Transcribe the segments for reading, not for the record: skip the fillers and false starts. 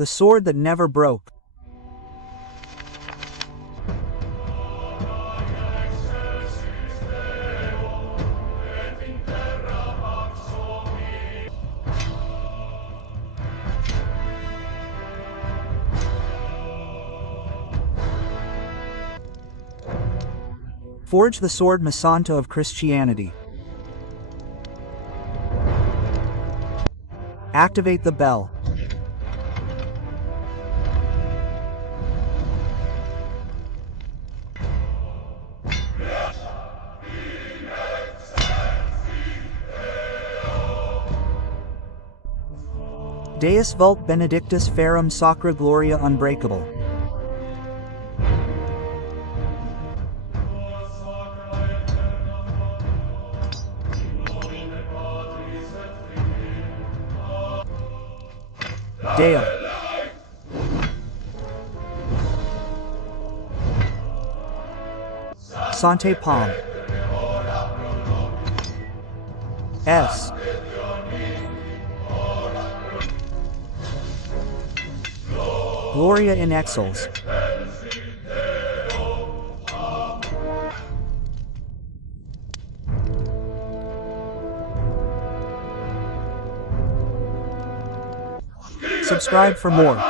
The sword that never broke. Forge the sword Masanta of Christianity. Activate the bell. Deus vult benedictus ferrum sacra gloria unbreakable. Deo. Sante Palm. S. Gloria in exals. Subscribe for more.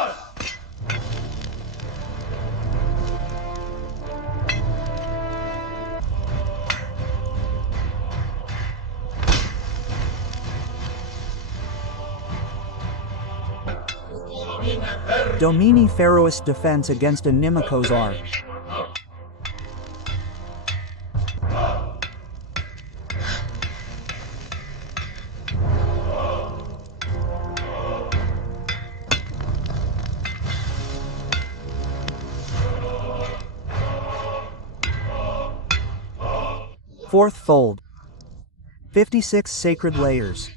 Domini Ferois defense against Inimicos R. Fourth fold. 56 sacred layers.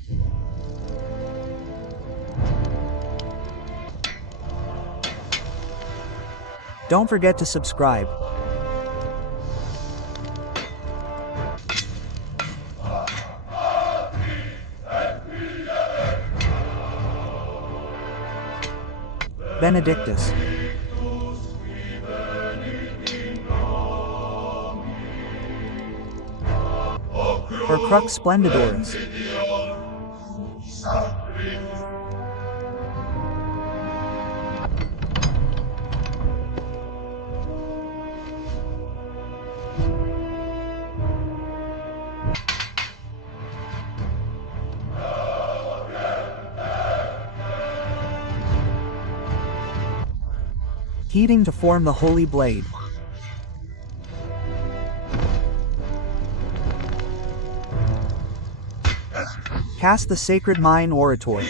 Don't forget to subscribe. Benedictus. Or Crux Splendidoris. Heating to form the Holy Blade. Cast the Sacred Mine Orator.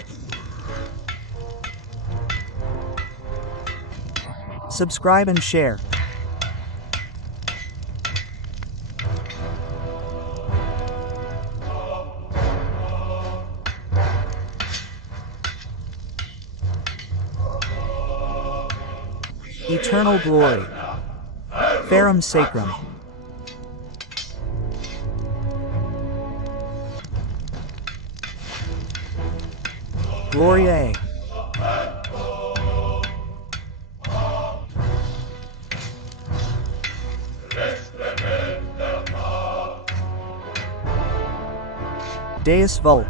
Subscribe and share. Eternal glory. Ferrum sacrum. Gloria A. Deus vult.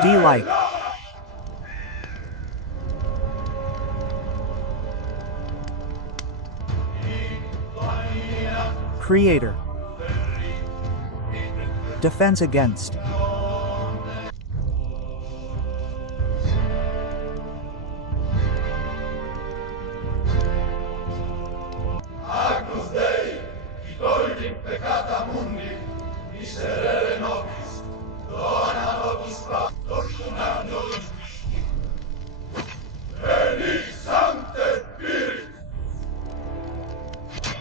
D-like. Creator. Defense against.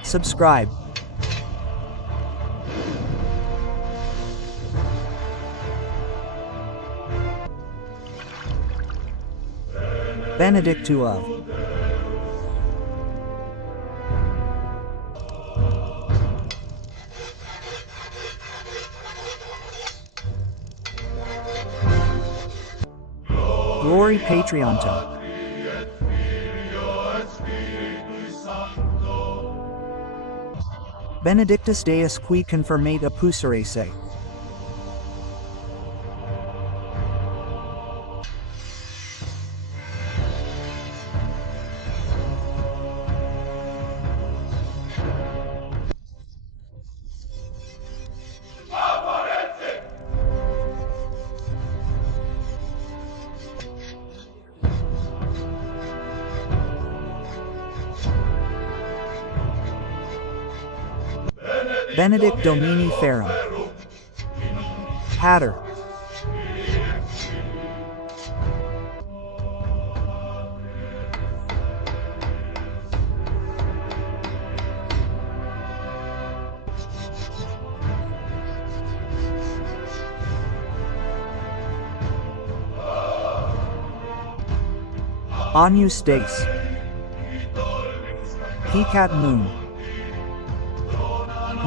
Subscribe. Benedictu of. Glory Patreonto. Benedictus Deus qui confirmate appusere se. Benedict Domini Ferum. Pater. Agnus Deus. Pecat Moon.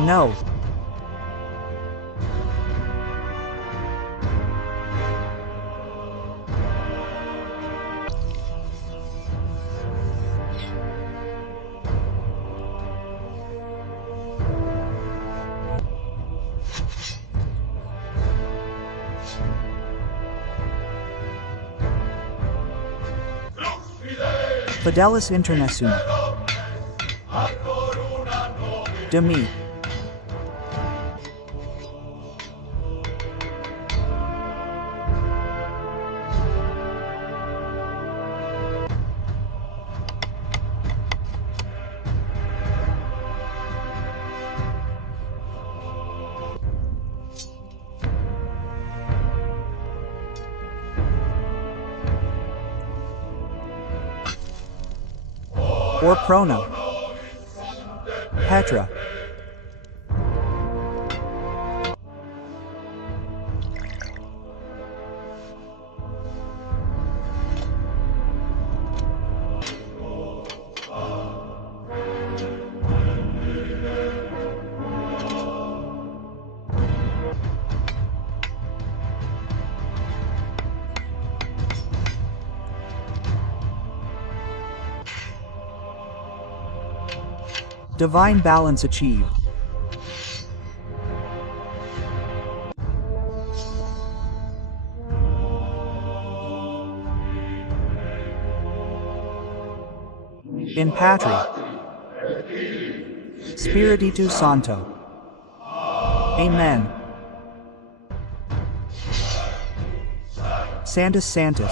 No. Fidelis Internessum. Demi. Or prono. Petra. Divine balance achieved. In Patri. Spiritu Santo. Amen. Sanctus Sanctus.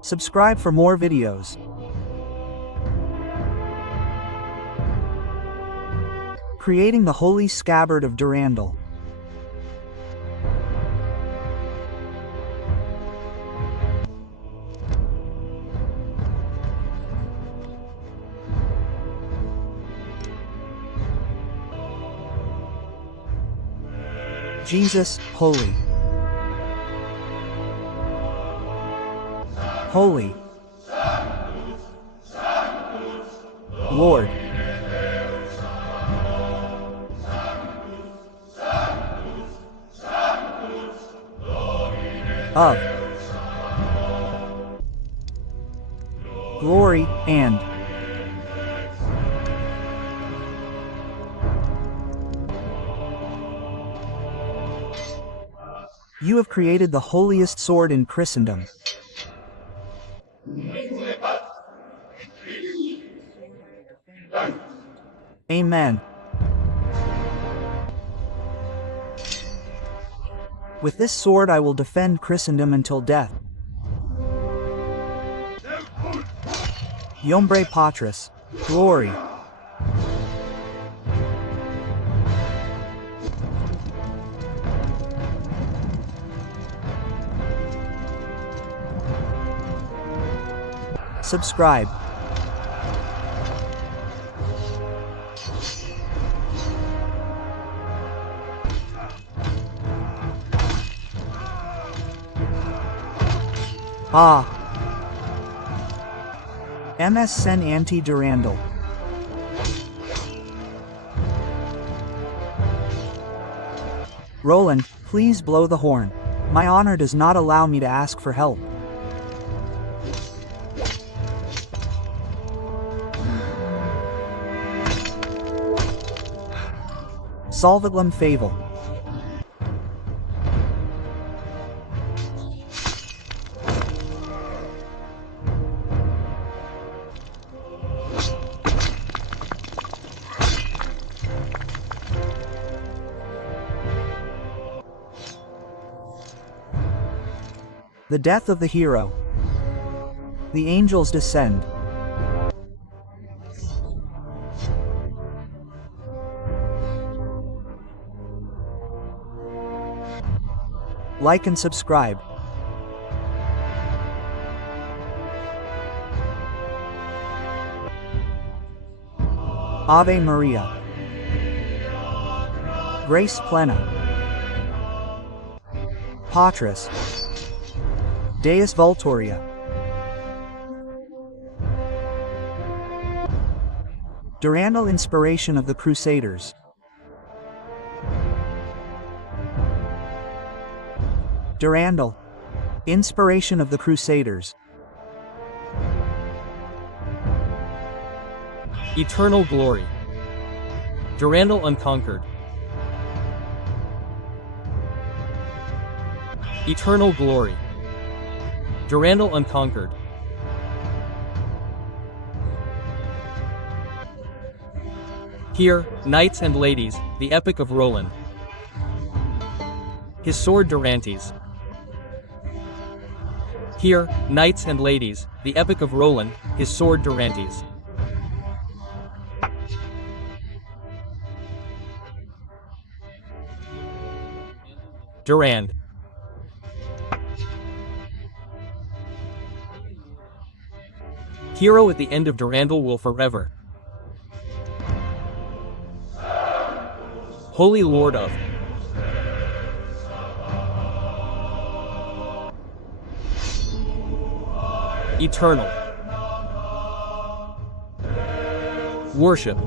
Subscribe for more videos. Creating the Holy Scabbard of Durandal. Jesus, holy. Holy. Lord. Of. Glory, and. You have created the holiest sword in Christendom. Amen. With this sword I will defend Christendom until death. Iombre Patris. Glory. Subscribe. Ah. MS Sen anti-Durandal. Roland, please blow the horn. My honor does not allow me to ask for help. Solvitlum Favel. The death of the hero. The angels descend. Like and subscribe. Ave Maria. Grace plena. Patris. Deus Vultoria. Durandal inspiration of the Crusaders. Durandal. Inspiration of the Crusaders. Eternal glory. Durandal unconquered. Eternal glory. Durandal unconquered. Here, knights and ladies, the epic of Roland. His sword Durantes. Here, knights and ladies, the epic of Roland, his sword Durantes. Durand. Hero at the end of Durandal will forever. Holy Lord of Eternal Worship.